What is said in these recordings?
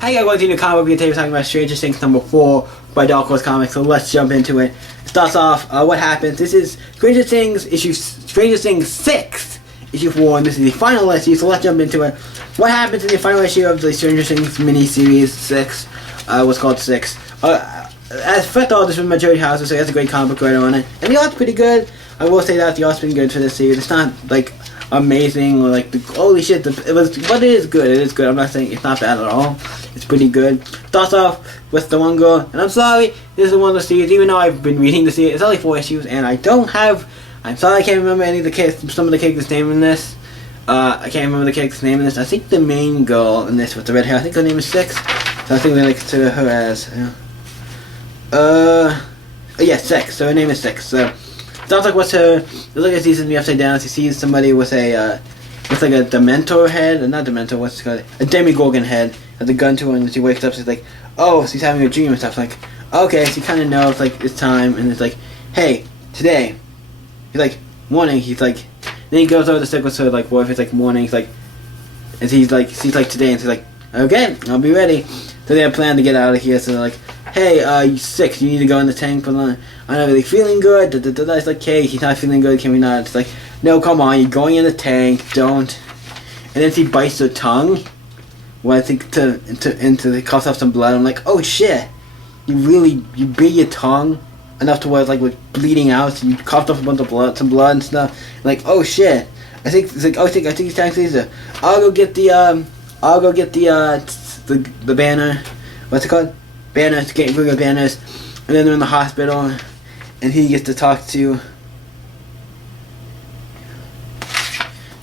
Hi guys, welcome to the comic book. Today we're talking about Stranger Things number 4 by Dark Horse Comics. So let's jump into it. It starts off, what happens. This is Stranger Things 6, issue 4, and this is the final issue, so let's jump into it. What happens in the final issue of the Stranger Things mini-series 6, what's called 6. As first of all, this was Majority House, so he has a great comic book writer on it. And the art's pretty good. I will say that the art's been good for this series. It's not, like, amazing or like holy shit, but it is good. I'm not saying it's not bad at all. It's pretty good. Starts off with the one girl, and I'm sorry, this is one of the series, even though I've been reading the series, it's only 4 issues, and I'm sorry I can't remember some of the characters' name in this. I can't remember the character's name in this. I think the main girl in this with the red hair, I think her name is 6, so I think they consider her as yeah, 6, so her name is 6, so sounds like what's her. It looks like she's in the upside down. She sees somebody with a with like a Dementor head, not Dementor. What's it called? A Demogorgon head. Has a gun to her, and she wakes up. She's like, oh, she's having a dream and stuff. Like, okay, she kind of knows like it's time, and it's like, hey, today. He's like, morning. He's like, then he goes over to stick with her like boyfriend. It's like morning. He's like, and she's like today, and she's like, okay, I'll be ready. So they have a plan to get out of here. So they're like, hey, you're sick. You need to go in the tank for lunch. I'm not really feeling good. It's like, hey, he's not feeling good. Can we not? It's like, no, come on. You're going in the tank. Don't. And then she bites her tongue. Well, I think into the coughs up some blood. I'm like, oh shit. You bit your tongue enough to where it's like with bleeding out. So you coughed up a bunch of blood, some blood and stuff. I'm like, oh shit. I think it's like, I think he's trying to say, I'll go get the banner. What's it called? Banners. Get rid of banners. And then they're in the hospital. And he gets to talk to...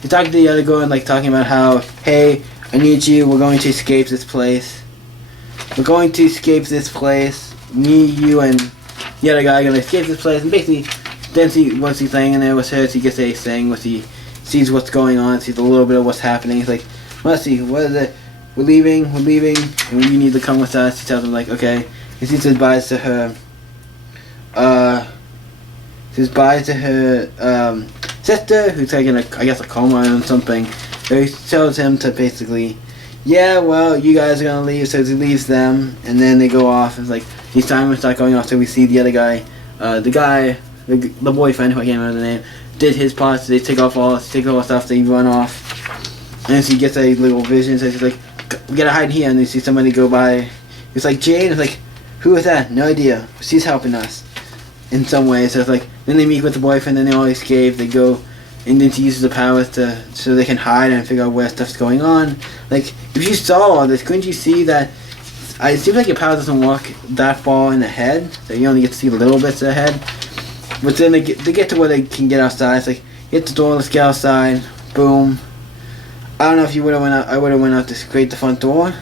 He's talking to the other girl and like talking about how, hey, I need you, we're going to escape this place. We're going to escape this place. Me, you, and the other guy are going to escape this place. And basically, then once he's laying in there with her, he gets a thing where he sees what's going on, sees a little bit of what's happening. He's like, let's see, what is it? We're leaving, and you need to come with us. He tells him like, okay. He says bye to her. Says bye to her sister, who's like in I guess a coma or something. So he tells him to basically, yeah, well, you guys are gonna leave. So he leaves them, and then they go off. It's like these timers start going off. So we see the other guy, the boyfriend, who I can't remember the name, did his part. So they take all stuff. They run off, and so he gets a little vision. So he's like, we gotta hide here. And they see somebody go by. It's like Jane. It's like, who is that? No idea. She's helping us in some way. So it's like, then they meet with the boyfriend, then they all escape. They go, and then she uses the powers so they can hide and figure out where stuff's going on. Like, if you saw all this, couldn't you see that? It seems like your power doesn't walk that far in the head, so you only get to see little bits of the head. But then they get to where they can get outside. It's like, hit the door, let's get outside. Boom. I don't know if you would have went out. I would have went out to scrape the front door.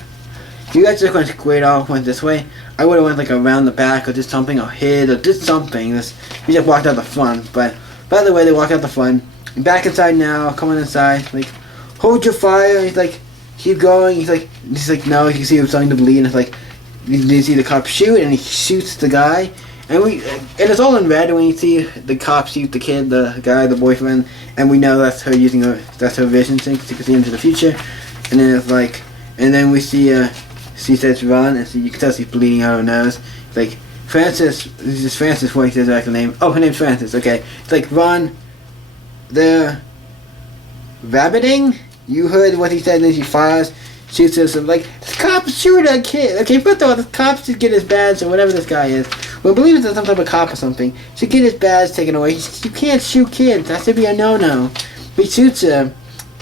If you guys just went straight off, went this way, I would have went like around the back or did something or hid or did something. We just walked out the front. But by the way, they walk out the front. Back inside now, coming inside, like, hold your fire. He's like, keep going. He's like, no. You can see him starting to bleed. And it's like, you see the cop shoot, and he shoots the guy. And it's all in red when you see the cop shoot the kid, the guy, the boyfriend, and we know that's her using that's her vision thing, so you can see into the future. And then it's like, and then we see she says run, and so you can tell she's bleeding out her nose. It's like, Francis, this is Francis, what he says her actual name. Oh, her name's Francis, okay. It's like, run, they're rabbiting? You heard what he said, and then she fires, shoots us, like, the cops shoot a kid. Okay, first of all, the cops should get his badge, or whatever this guy is. Well, I believe it's some type of cop or something. Should get his badge taken away. You can't shoot kids, that should be a no-no. He shoots her, and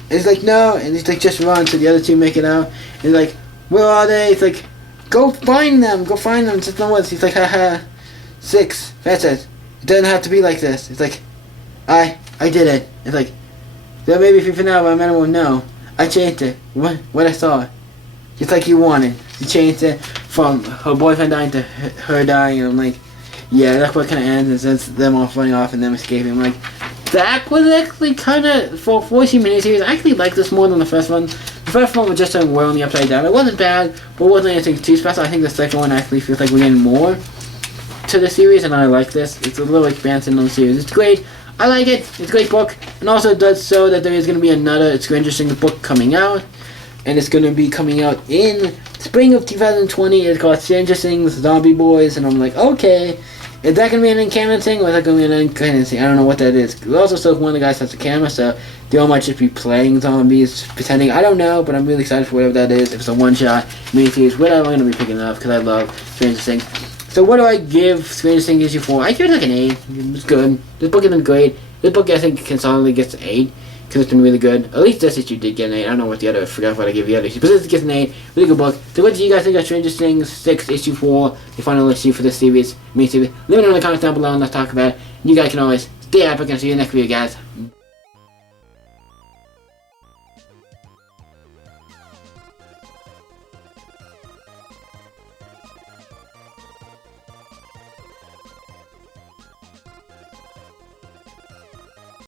he's like, no, and he's like, just run, so the other two make it out. And he's like, where are they? It's like, go find them. Just no one's. He's like, haha. 6. That's it. It doesn't have to be like this. It's like, I did it. It's like, there may be people now, but I won't know. I changed it. What I saw. Just like you wanted. She changed it from her boyfriend dying to her dying. And I'm like, yeah, that's what kind of ends. It's them all running off and them escaping. I'm like, that was actually kind of, for 14 miniseries, I actually like this more than the first one. The first one was just a world on the upside down. It wasn't bad, but it wasn't anything too special. I think the second one actually feels like we're getting more to the series, and I like this. It's a little expansion on the series. It's great. I like it. It's a great book, and also it does show that there is going to be another Stranger Things book coming out. and it's going to be coming out in spring of 2020. It's called Stranger Things Zombie Boys, and I'm like, okay, is that going to be an uncanon thing, or is that going to be an uncanon thing? I don't know what that is. We also saw one of the guys has a camera, so they all might just be playing zombies, pretending. I don't know, but I'm really excited for whatever that is. If it's a one-shot, miniseries, whatever, I'm going to be picking up, because I love Stranger Things. So what do I give Stranger Things issue 4? I give it like an 8. It's good. This book has been great. This book, I think, can solidly get an 8. Because it's been really good. At least this issue did get an 8. I don't know what the other, I forgot what I gave the other issue. But this gets an 8. Really good book. So what do you guys think of Stranger Things 6 issue 4? The final issue for this series, mini-series. Let me know in the comments down below and let's talk about it. You guys can always stay epic and see you in the next video, guys.